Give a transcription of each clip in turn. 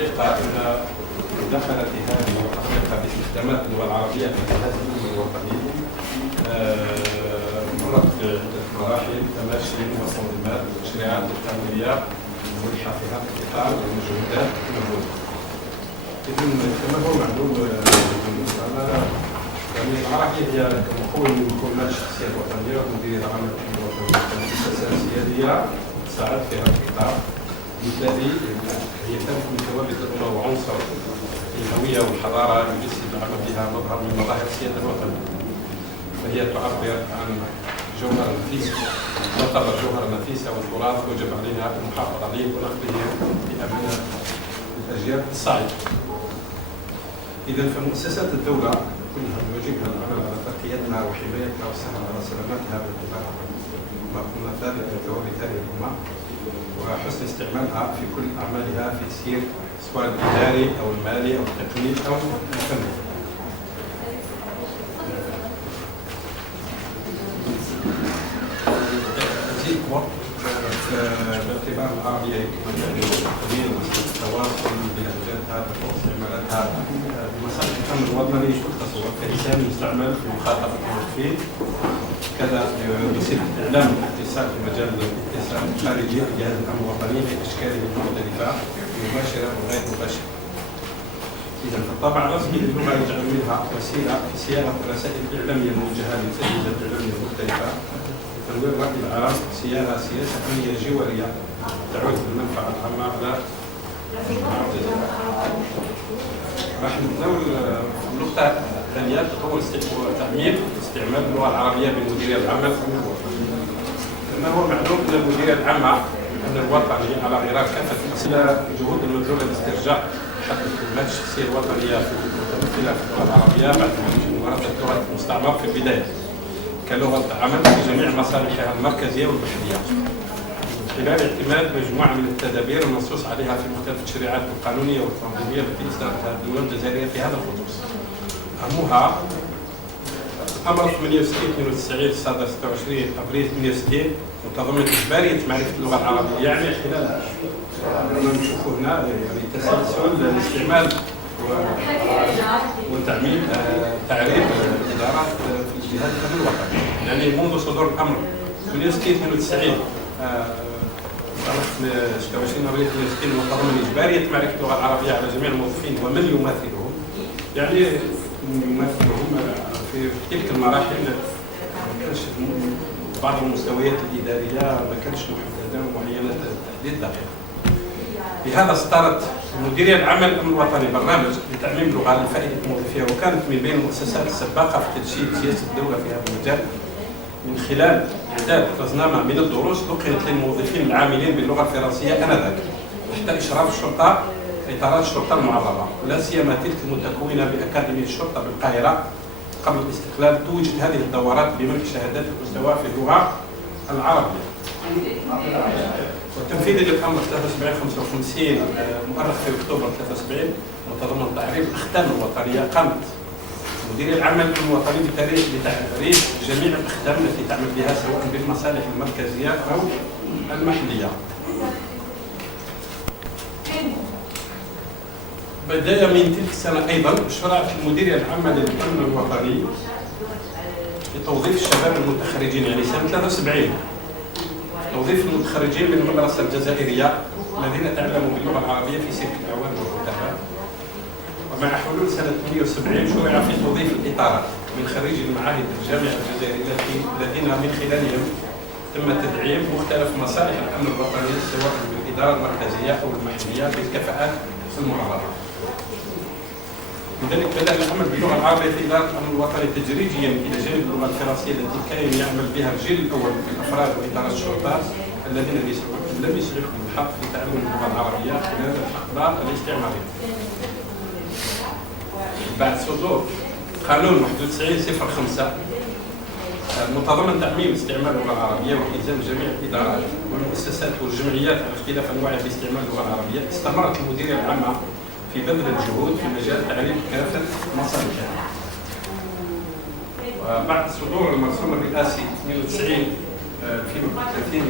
الحقيقة أن دخلت هذه التطبيق باستخدامات اللغة العربية في جهاز الأمن الوطني مرت بعدة مراحل تماشي وتصميمات والتشريعات القانونية الملحة في هذا الإطار والمجهودات الموجودة. إذن كما هو معلوم يعني العربية هي كمكون من مكونات الشخصية الوطنية ومديرية العمل الوطني المؤسسة السيادية تساعد في هذا الإطار. بالتالي هي تمثل ثوابت وعنصر الهوية والحضارة يجسد العمل بها مظهر من مظاهر السيادة الوطنية. فهي تعبر عن جوهر نفيس، تعتبر جوهر نفيسة والتراث وجب علينا المحافظة عليه ونقله بأمانة للأجيال الصاعدة. إذا فمؤسسات الدولة كلها يجبها العمل على ترقيتها وحمايتها والسهر على سلامتها باعتبار ما ثابت من ثوابت هذه الأمة وحسن استعمالها في كل أعمالها في تسيير سواء الإداري أو المالي أو التقني أو الفني. أزيد وقت باعتبار العربية تقنية التواصل بلهجاتها واستعمالاتها بمصالح الأمن الوطني تصور كلسان مستعمل في مخاطبة الموظفين كذا يصير إعلام الاتصال في مجال الاتصال خارجي جهاز الأمن الوطني في أشكاله المختلفة مباشرة وغير مباشرة. إذا فالطابع الرسمي للغة يجعل منها وسيلة في صياغة الرسائل الإعلامية الموجهة للأجهزة الإعلامية المختلفة تنوير رأي العام صياغة سياسة أمنية جوارية تعود بالمنفعة العامة على المجتمع الجزائري. راح نتناول النقطة الثانية تطور تعميم استعمال اللغة العربية بالمديرية العامة للأمن الوطني. كما هو معلوم أن المديرية العامة للأمن الوطني على غرار كافة الأسئلة جهود المبذولة لاسترجاع حق الخدمات الشخصية الوطنية المتمثلة في اللغة العربية بعد ممارسة لغة المستعمر في البداية كلغة عمل في جميع مصالحها المركزية والمحلية خلال اعتماد مجموعة من التدابير المنصوص عليها في مختلف التشريعات القانونية والتنظيمية التي إصدرتها الدولة الجزائرية في هذا الخصوص. أهمها أمر 68/92 صادر 26 أبريل 68 متضمن إجبارية معرفة اللغة العربية، يعني خلال ما نشوفه هنا يعني تسلسل الاستعمال وتعميم تعريف الإدارات في جهاز الأمن الوطني. يعني منذ صدور الأمر 68/92 صارت 26 أبريل 62 متضمن إجبارية معرفة اللغة العربية على جميع الموظفين ومن يمثلهم. يعني يمثلهم في تلك المراحل ما كانش بعض المستويات الإدارية ما كانش محددة ومعينة تحديد دقيق. بهذا اصدرت المديرية العامة للأمن الوطني برنامج لتعميم اللغة لفائدة موظفيها، وكانت من بين المؤسسات السباقة في تجسيد سياسة الدولة في هذا المجال من خلال إعداد رزنامة من الدروس لقنت للموظفين العاملين باللغة الفرنسية آنذاك تحت إشراف الشرطة إطارات الشرطة المعربة، لا سيما تلك المتكونة بأكاديمية الشرطة بالقاهرة. قبل الاستقلال توجد هذه الدورات بمنح شهادات المستوى في اللغة العربية. والتنفيذ للأمر 73/55 مؤرخ في أكتوبر 73 متضمن تعريف الأختام الوطنية. قامت المديرية العامة للأمن الوطني بتعريف جميع الأختام التي تعمل بها سواء بالمصالح المركزية أو المحلية. بداية من تلك السنة أيضا شرعت المديرية العامة للأمن الوطني لتوظيف الشباب المتخرجين، يعني سنة 73 توظيف المتخرجين من المدرسة الجزائرية الذين تعلموا باللغة العربية في سلك الأعوام والكتابة. ومع حلول سنة 78 شرع في توظيف الإطارات من خريجي المعاهد الجامعة الجزائرية الذين من خلالهم تم تدعيم مختلف مصالح الأمن الوطني سواء بالإدارة المركزية أو المحلية بالكفاءات المعربة. لذلك بدأ العمل باللغة العربية في إدارة الأمن الوطني تدريجيا إلى جانب اللغة الفرنسية التي كان يعمل بها الجيل الأول من أفراد وإدارة الشرطة الذين لم يسعفوا الحق في تعلم اللغة العربية خلال الحقبة الاستعمارية. بعد صدور قانون 91/05 المتضمن تعميم استعمال اللغة العربية والتزام جميع الإدارات والمؤسسات والجمعيات على اختلاف أنواعها باستعمال اللغة العربية، استمرت المديرية العامة في بذل الجهود في مجال تعليم كافة مصالحها. وبعد صدور المرسوم الرئاسي 92 في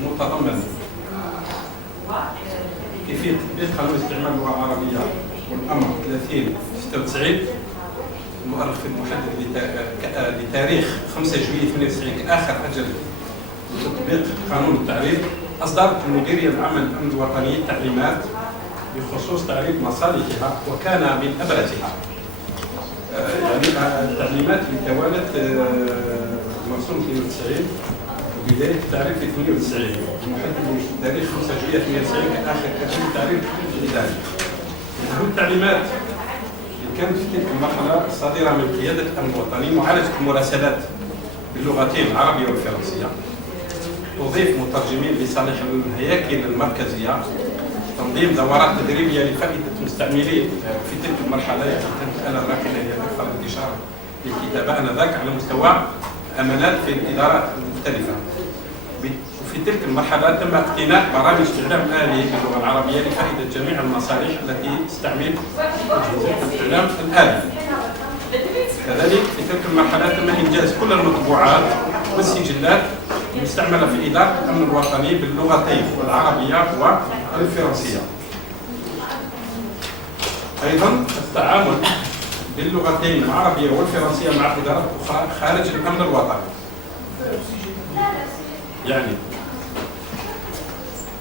المتضمن كيفية تطبيق قانون استعمال اللغة العربية والأمر 3096 المؤرخ المحدد لتاريخ 5 جويلية 98 كآخر أجل لتطبيق قانون التعريب، أصدرت المديرية العامة للأمن الوطني تعليمات بخصوص تعريب مصالحها، وكان من أبرزها يعني التعليمات اللي توالت مرسوم 92 وبداية التعريب في 98 المحدد لتاريخ 5 جويلية 98 كآخر أجل التعريب الإداري. أهم التعليمات اللي كانت في تلك المرحلة الصادرة من قيادة الأمن الوطني معالجة المراسلات باللغتين العربية والفرنسية، توظيف مترجمين لصالح الهياكل المركزية، تنظيم دورات تدريبية لفائدة المستعملين في تلك المرحلة. يعني كانت الآلة الراقية هي أكثر انتشارا للكتابة آنذاك على مستوى أمانات في الإدارات المختلفة. وفي تلك المرحلة تم اقتناء برامج إعلام آلي باللغة العربية لفائدة جميع المصالح التي تستعمل أجهزة الإعلام الآلي. كذلك في تلك المرحلة تم إنجاز كل المطبوعات والسجلات المستعملة في إدارة الأمن الوطني باللغتين العربية والفرنسية. أيضا التعامل باللغتين العربية والفرنسية مع إدارات أخرى خارج الأمن الوطني. يعني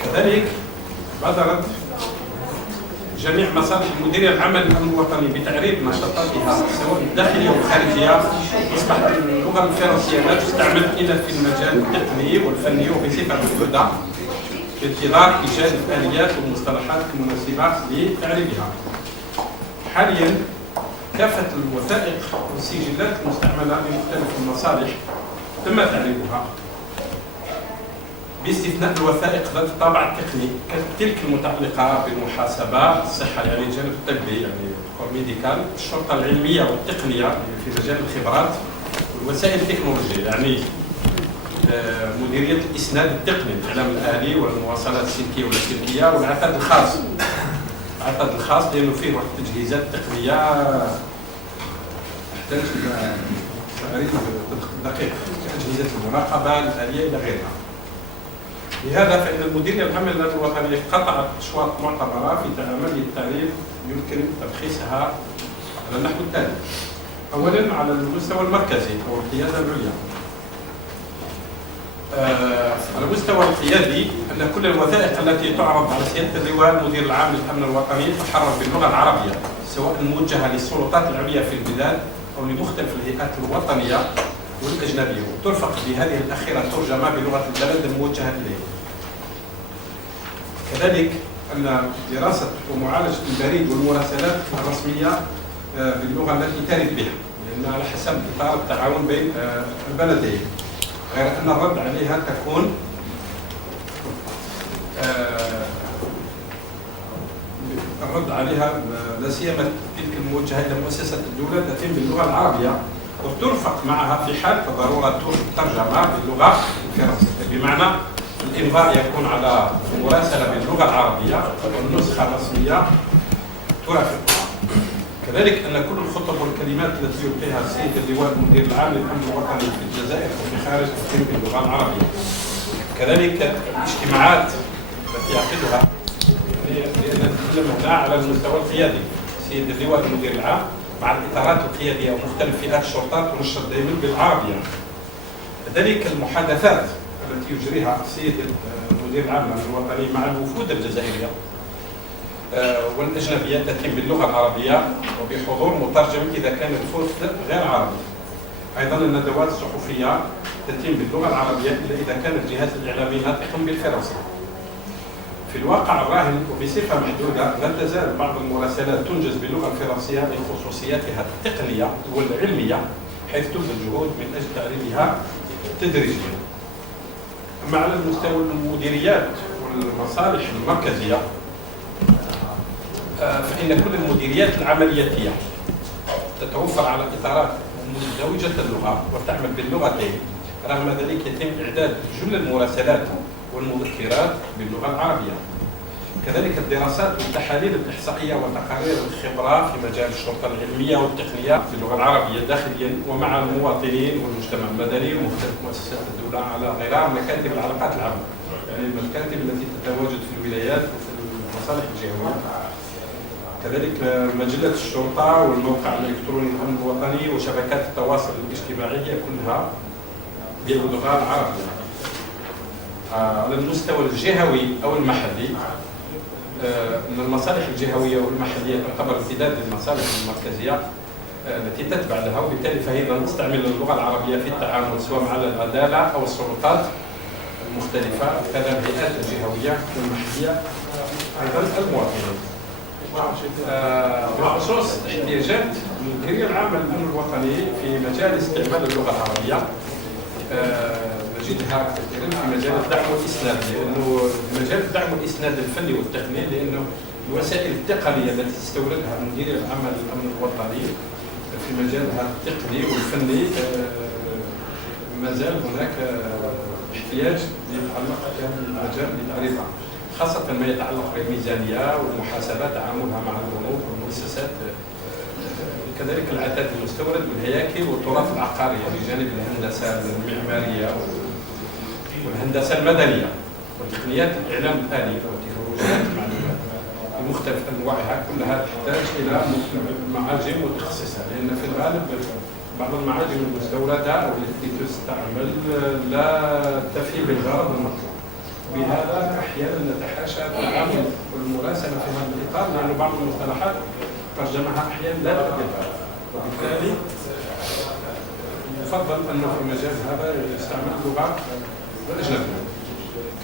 كذلك بدرت جميع مصالح المديرية العامة للأمن الوطني بتعريب نشاطاتها سواء الداخلية والخارجية. أصبحت اللغة الفرنسية لا تستعمل إلا في المجال التقني والفني وبصفة محدودة في انتظار إيجاد الآليات والمصطلحات المناسبة لتعريبها. حاليا كافة الوثائق والسجلات المستعملة لمختلف المصالح تم تعريبها باستثناء الوثائق ذات الطابع التقني كتلك المتعلقة بالمحاسبة، الصحة يعني الجانب الطبي يعني ميديكال، الشرطة العلمية والتقنية في مجال الخبرات، والوسائل التكنولوجية يعني مديرية الإسناد التقني الإعلام الآلي والمواصلات السلكية واللاسلكية، والعتاد الخاص. العتاد الخاص لأنه فيه واحد التجهيزات تقنية تحتاج تعريف دقيق كأجهزة المراقبة الآلية إلى غيرها. لهذا فإن المديرية العامة للأمن الوطني قطعت أشواط معتبرة في عملية التعريب يمكن تلخيصها على النحو التالي. أولاً على المستوى المركزي أو القيادة العليا. على المستوى القيادي أن كل الوثائق التي تعرض على سيادة اللواء المدير العام للأمن الوطني تحرر باللغة العربية، سواء موجهة للسلطات العليا في البلاد أو لمختلف الهيئات الوطنية والأجنبية، وترفق بهذه الأخيرة ترجمة بلغة البلد الموجهة إليه. كذلك أن دراسة ومعالجة البريد والمراسلات الرسمية باللغة التي ترد بها، لأن على حسب إطار التعاون بين البلدين، غير أن الرد عليها تكون لا سيما تلك الموجهة إلى مؤسسة الدولة تتم باللغة العربية، وترفق معها في حال ضرورة الترجمة باللغة الفرنسية، بمعنى الإنظار يكون على المراسلة باللغة العربية والنسخة الرسمية ترافقها. كذلك أن كل الخطب والكلمات التي يلقيها السيد اللواء المدير العام للأمن الوطني في الجزائر وفي خارج تتم باللغة العربية. كذلك الاجتماعات التي يعقدها لأن نتكلم هنا على المستوى القيادي، السيد اللواء المدير العام مع الإطارات القيادية ومختلف فئات الشرطات تنشر دائما بالعربية. كذلك المحادثات التي يجريها السيد المدير العام الوطني مع الوفود الجزائرية والأجنبية تتم باللغة العربية وبحضور مترجم إذا كان الوفود غير عربي. أيضا الندوات الصحفية تتم باللغة العربية إلا إذا كان الجهاز الإعلامي ناطقا بالفرنسية. في الواقع الراهن وبصفة محدودة لا تزال بعض المراسلات تنجز باللغة الفرنسية لخصوصياتها التقنية والعلمية، حيث تبذل جهود من أجل تعريبها تدريجيا. أما على المستوى المديريات والمصالح المركزية فإن كل المديريات العملياتية تتوفر على إطارات مزدوجة اللغة وتعمل باللغتين، رغم ذلك يتم إعداد جل المراسلات والمذكرات باللغة العربية. كذلك الدراسات والتحاليل الإحصائية وتقارير الخبرة في مجال الشرطة العلمية والتقنية باللغة العربية داخليا ومع المواطنين والمجتمع المدني ومختلف مؤسسات الدولة على غرار مكاتب العلاقات العامة، يعني المكاتب التي تتواجد في الولايات وفي المصالح الجهوية. كذلك مجلة الشرطة والموقع الإلكتروني الأمن الوطني وشبكات التواصل الاجتماعية كلها باللغة العربية. على المستوى الجهوي أو المحلي، أن المصالح الجهوية والمحلية تعتبر امتداد للمصالح المركزية التي تتبع لها، وبالتالي فهي تستعمل اللغة العربية في التعامل سواء مع العدالة أو السلطات المختلفة، كذا الهيئات الجهوية والمحلية أيضا المواطنين. بخصوص احتياجات المديرية العامة للأمن الوطني في مجال استعمال اللغة العربية، نجدها كثيرا في مجال الدعم والإسناد، لأنه مجال الدعم والإسناد الفني والتقني، لأنه الوسائل التقنية التي تستوردها المديرية العامة للأمن الوطني في مجالها التقني والفني ما زال هناك احتياج يتعلق بالمجال لتعريفها، خاصة ما يتعلق بالميزانية والمحاسبة، تعاملها مع البنوك والمؤسسات، كذلك العتاد المستورد والهياكل والتراث العقاري بجانب الهندسة المعمارية والهندسة المدنية وتقنيات الإعلام الآلي وتكنولوجيات المعلومات بمختلف أنواعها، كلها تحتاج إلى معاجم متخصصة، لأن في الغالب بعض المعاجم المستوردة أو التي تستعمل لا تفي بالغرض المطلوب. بهذا أحيانا نتحاشى التعامل والمراسلة في هذا الإطار، لأن بعض المصطلحات ترجمها أحيانا لا تفي بالغرض، وبالتالي يفضل أنه في مجال هذا يستعمل اللغة الأجنبية.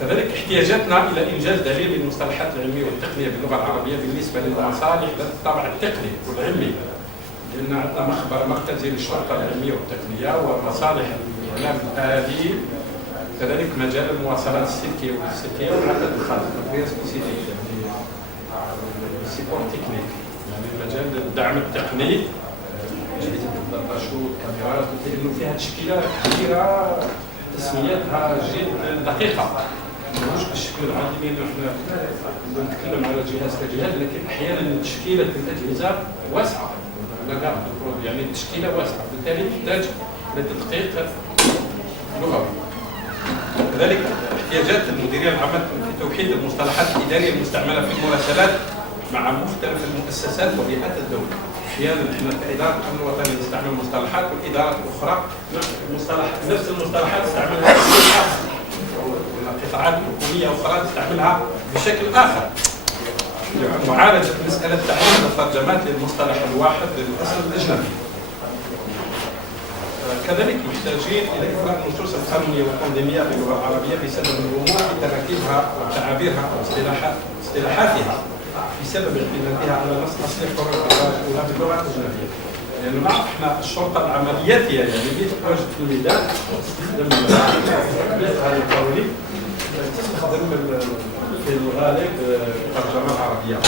كذلك احتياجاتنا إلى إنجاز دليل للمصطلحات العلمية والتقنية باللغة العربية بالنسبة للمصالح ذات الطابع التقني والعلمي، لأن عندنا مخبر مركزي للشرطة العلمية والتقنية ومصالح الإعلام الآلي، كذلك مجال المواصلات السلكية واللاسلكية والعدد الخاص تطوير سبيسيفيك، يعني السيبور تكنيك، يعني مجال الدعم التقني، أجهزة الدراشوت، كاميرات، لأنه فيها تشكيلات كثيرة تسمياتها جد دقيقة، مش بالشكل العادي لأنه احنا نتكلم على جهاز كجهاز، لكن أحيانا تشكيلة الأجهزة واسعة، يعني التشكيلة واسعة، بالتالي تحتاج لتدقيق لغوي. كذلك احتياجات المديرية العامة في توحيد المصطلحات الإدارية المستعملة في المراسلات مع مختلف المؤسسات وبيئات الدولة. أحيانا احنا كإدارة الأمن الوطني نستعمل مصطلحات، والإدارات الأخرى نفس المصطلحات تستعملها بشكل آخر، والقطاعات الحكومية أخرى تستعملها بشكل آخر. معالجة مسألة تعديل الترجمات للمصطلح الواحد للأصل الأجنبي. كذلك محتاجين إلى إفراغ النصوص القانونية والتنظيمية باللغة العربية بسبب الغموض في تراكيبها وتعابيرها واصطلاحاتها بسبب اعتمادها على نص أصلي حروف الأولى باللغة الأجنبية. لأنه نعرف احنا الشرطة العملياتية يعني اللي تتواجد في الميدان تستخدم هذا القولي تستخدم في الغالب الترجمة العربية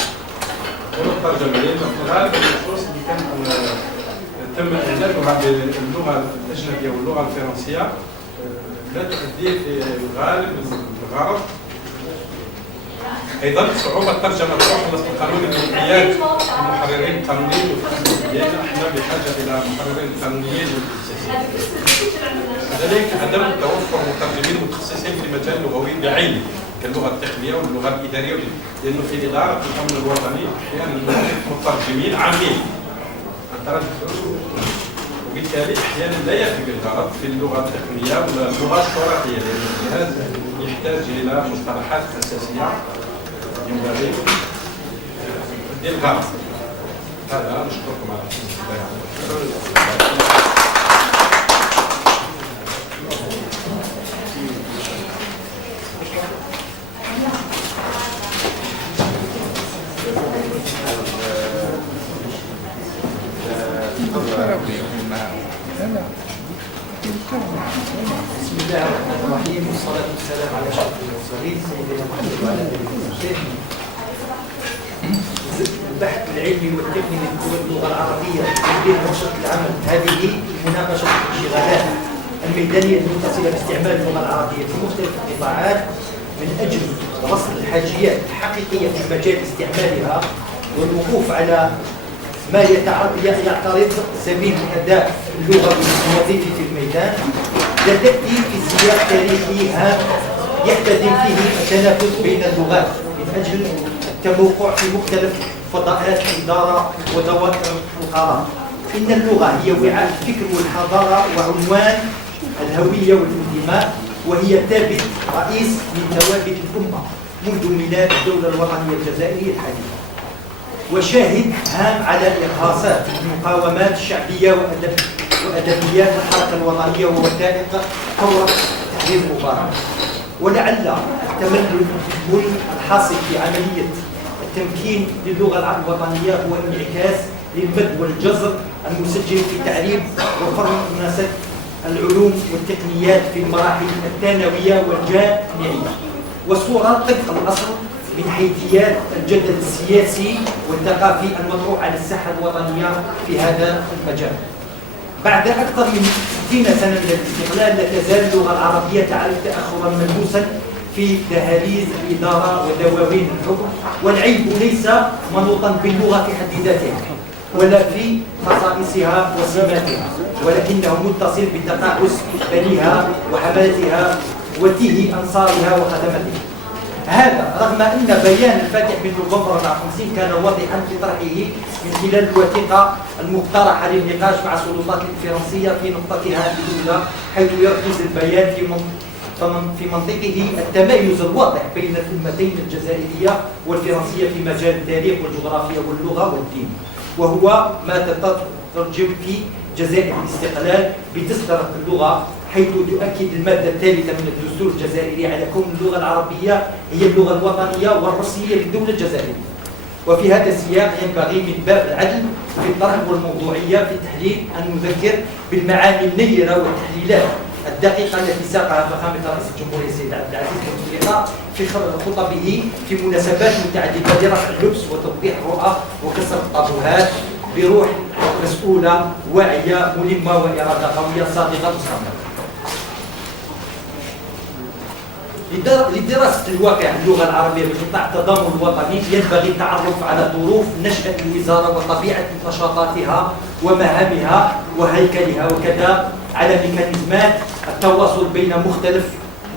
والترجمة، لأن في الغالب النصوص اللي كانت تم إعدادها باللغة الأجنبية واللغة الفرنسية لا تؤدي في الغالب الغرض. أيضا صعوبة ترجمة روح النص القانوني بإعياد المحررين القانونيين لأن احنا بحاجة إلى محررين قانونيين متخصصين. كذلك عدم توفر مترجمين متخصصين في مجال لغوي بعينه كاللغة التقنية واللغة الإدارية، لأنه في إدارة الأمن الوطني أحيانا مترجمين عامين وبالتالي أحيانا لا يأتي بالغرض في اللغة التقنية ولا اللغة الشرطية، لأن الجهاز يحتاج إلى مصطلحات أساسية ينبغي للغرض. هذا نشكركم على بسم الله الرحمن الرحيم، والصلاة والسلام على أشرف المرسلين سيدنا محمد وعلى آله وصحبه. البحث العلمي والتقني للغة العربية تدبير نشاط العمل، هذه مناقشة الانشغالات الميدانية المتصلة باستعمال اللغة العربية في مختلف القطاعات من أجل رصد الحاجيات الحقيقية في مجال استعمالها والوقوف على ما يعترض سبيل أداء اللغة الوظيفي في الميدان، لا تأتي في سياق تاريخي هام يحتدم فيه التنافس بين اللغات من أجل التموقع في مختلف فضاءات الإدارة ودوائر القرار. إن اللغة هي وعاء الفكر والحضارة وعنوان الهوية والانتماء، وهي ثابت رئيس من ثوابت الأمة منذ ميلاد الدولة الوطنية الجزائرية الحديثة، وشاهد هام على إرهاصات المقاومات الشعبية وأدبيات الحركة الوطنية ووثائق ثورة تحرير مبارك. ولعل التملل الحاصل في عملية التمكين للغة الوطنية هو انعكاس للمد والجزر المسجل في تعريب وفرنسة العلوم والتقنيات في المراحل الثانوية والجامعية، وصورة طبق الأصل من حيثيات الجدل السياسي والثقافي المطروح على الساحة الوطنية في هذا المجال. بعد أكثر من 60 سنة من الاستقلال لا تزال اللغة العربية تعرف تأخرا ملموسا في دهاليز الإدارة ودواوين الحكم، والعيب ليس منوطا باللغة في حد ذاتها ولا في خصائصها وسماتها، ولكنه متصل بتقاعس بنيها وحملتها وتيه أنصارها وخدمتها. هذا رغم أن بيان الفاتح من نوفمبر 54 كان واضحا في طرحه من خلال الوثيقة المقترحة للنقاش مع السلطات الفرنسية في نقطتها الأولى، حيث يركز البيان في منطقه التمايز الواضح بين الأمتين الجزائرية والفرنسية في مجال التاريخ والجغرافيا واللغة والدين، وهو ما تترجم في جزائر الاستقلال بتصدر اللغة، حيث تؤكد المادة الثالثة من الدستور الجزائري على كون اللغة العربية هي اللغة الوطنية والرسمية للدولة الجزائرية. وفي هذا السياق ينبغي من باب العدل في الطرح والموضوعية في التحليل أن نذكر بالمعاني النيرة والتحليلات الدقيقة التي ساقها فخامة رئيس الجمهورية السيد عبد العزيز بوتفليقة في خطبه في مناسبات متعددة لرفع اللبس وتوضيح الرؤى وكسر الطابوهات بروح مسؤولة واعية ملمة وإرادة قوية صادقة مصممة. لدراسة الواقع اللغة العربية بقطاع التضامن الوطني ينبغي التعرف على ظروف نشأة الوزارة وطبيعة نشاطاتها ومهامها وهيكلها، وكذا على ميكانيزمات التواصل بين مختلف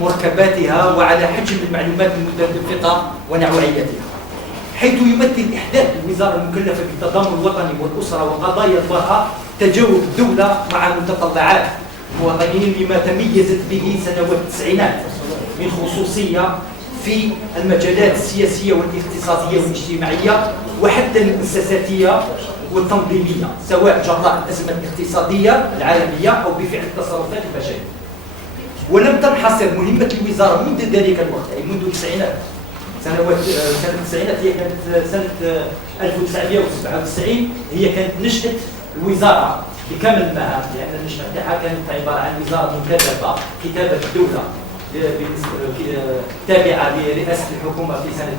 مركباتها وعلى حجم المعلومات المتدفقة ونوعيتها، حيث يمثل إحداث الوزارة المكلفة بالتضامن الوطني والأسرة وقضايا المرأة تجاوب الدولة مع متطلعات المواطنين لما تميزت به سنوات التسعينات من خصوصية في المجالات السياسية والاقتصادية والاجتماعية وحتى المؤسساتية والتنظيمية، سواء جراء الأزمة الاقتصادية العالمية أو بفعل التصرفات البشرية. ولم تنحصر مهمة الوزارة منذ ذلك الوقت، أي منذ التسعينات، سنة التسعينات هي كانت سنة 1997 هي كانت نشأة الوزارة بكامل المهام، لأن النشأة تاعها كانت عبارة عن وزارة منتدبة كتابة الدولة تابعة لرئاسة الحكومة في سنة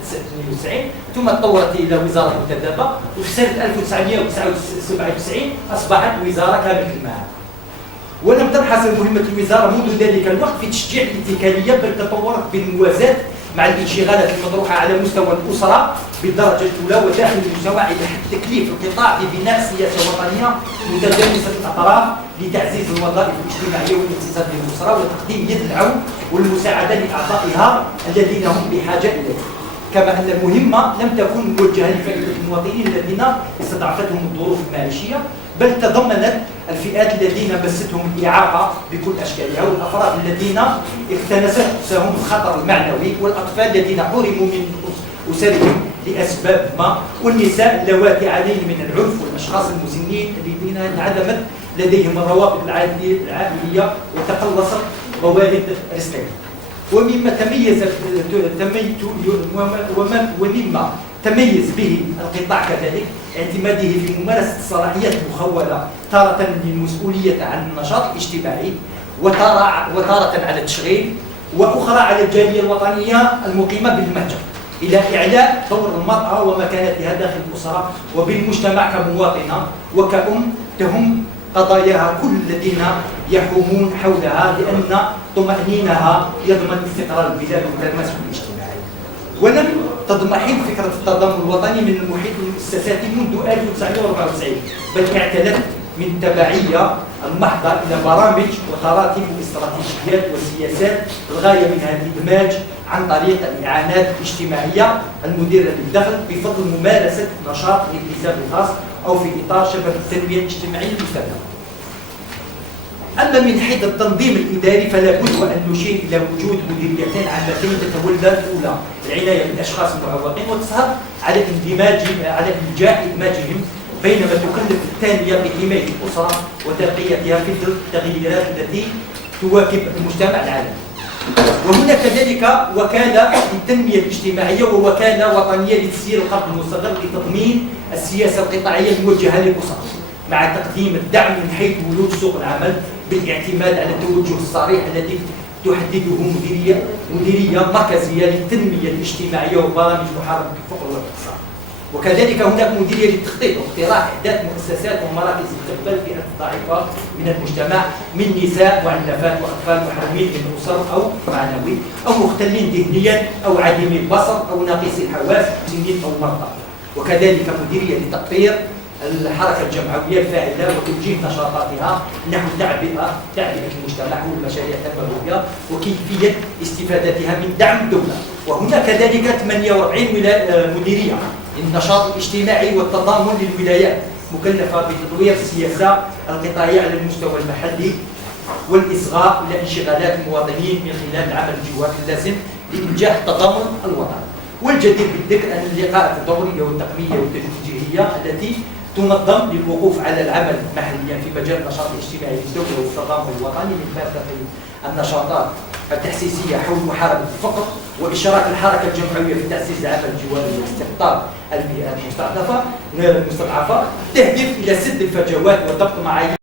92، ثم تطورت إلى وزارة منتدبة، وفي سنة 1997 أصبحت وزارة كاملة المهام. ولم تنحصر مهمة الوزارة منذ ذلك الوقت في تشجيع الاتكالية، بل تطورت بالموازاة مع الانشغالات المطروحة على مستوى الأسرة بالدرجة الأولى وداخل المجتمع إلى حد تكليف القطاع ببناء سياسة وطنية متجانسة الأطراف لتعزيز الوظائف الاجتماعية والاقتصاد للأسرة وتقديم يد العون والمساعدة لأعضائها الذين هم بحاجة إليه. كما أن المهمة لم تكن موجهة لفائدة المواطنين الذين استضعفتهم الظروف المعيشية، بل تضمنت الفئات الذين مستهم الإعاقة بكل أشكالها، والأفراد الذين اقتنصهم الخطر المعنوي، والأطفال الذين حرموا من أسرهم لأسباب ما، والنساء اللواتي عليهم من العنف، والأشخاص المسنين الذين انعدمت لديهم الروابط العائلية وتقلصت موارد رزقهم. ومما تميز به القطاع كذلك اعتماده في ممارسة الصلاحيات المخولة تارة للمسؤولية عن النشاط الاجتماعي وتارة على التشغيل، وأخرى على الجالية الوطنية المقيمة بالمهجر، إلى إعلاء دور المرأة ومكانتها داخل الأسرة وبالمجتمع كمواطنة وكأم تهم قضاياها كل الذين يحومون حولها، لأن طمأنينها يضمن استقرار البلاد والتماسك الاجتماعي. ولم تضمحل فكرة التضامن الوطني من المحيط المؤسساتي منذ 1994، بل اعتلت من تبعية المحضة إلى برامج وخرائط واستراتيجيات وسياسات الغاية منها الإدماج عن طريق الإعانات الاجتماعية المديرة للدخل بفضل ممارسة نشاط الالتزام الخاص أو في إطار شبكة التنمية الاجتماعية المستدامة. أما من حيث التنظيم الإداري فلا بد وأن نشير إلى وجود مديريتين عامتين تتولى الأولى العناية بالأشخاص المعوقين وتسهر على إدماجهم، بينما تكلف الثانية بحماية الأسرة وترقيتها في ظل التغييرات التي تواكب المجتمع العالمي. وهنا كذلك وكالة للتنمية الاجتماعية ووكالة وطنية لتسيير القرض المصغر لتضمين السياسة القطاعية الموجهة للأسر، مع تقديم الدعم من حيث ولوج سوق العمل بالاعتماد على التوجه الصريح الذي تحدده مديرية مركزية للتنمية الاجتماعية وبرامج محاربة الفقر والاقتصاد. وكذلك هناك مديرية للتخطيط واقتراح إحداث مؤسسات ومراكز استقبال فئات ضعيفة من المجتمع من نساء معنفات وأطفال محرومين من الأسر أو معنوي أو مختلين ذهنيا أو عديمي البصر أو ناقصي الحواس سنين أو مرضى. وكذلك مديرية لتطوير الحركة الجمعوية الفاعلة وتوجيه نشاطاتها نحو تعبئة المجتمع والمشاريع التنموية وكيفية استفادتها من دعم الدولة. وهنا كذلك 48 مديرية للنشاط الاجتماعي والتضامن للولايات مكلفة بتطوير السياسة القطاعية على المستوى المحلي والإصغاء إلى انشغالات المواطنين من خلال العمل الجوانبي اللازم لإنجاح التضامن الوطني. والجدير بالذكر أن اللقاءات الدورية والتقنية والتوجيهية التي تنظم للوقوف على العمل محليا في مجال النشاط الاجتماعي للدولة والتضامن الوطني من باب النشاطات التحسيسية حول محاربة الفقر وإشراك الحركة الجمعوية في تأسيس العمل الجوانبي واستقطاب الفئات المستضعفة تهدف إلى سد الفجوات وضبط معايير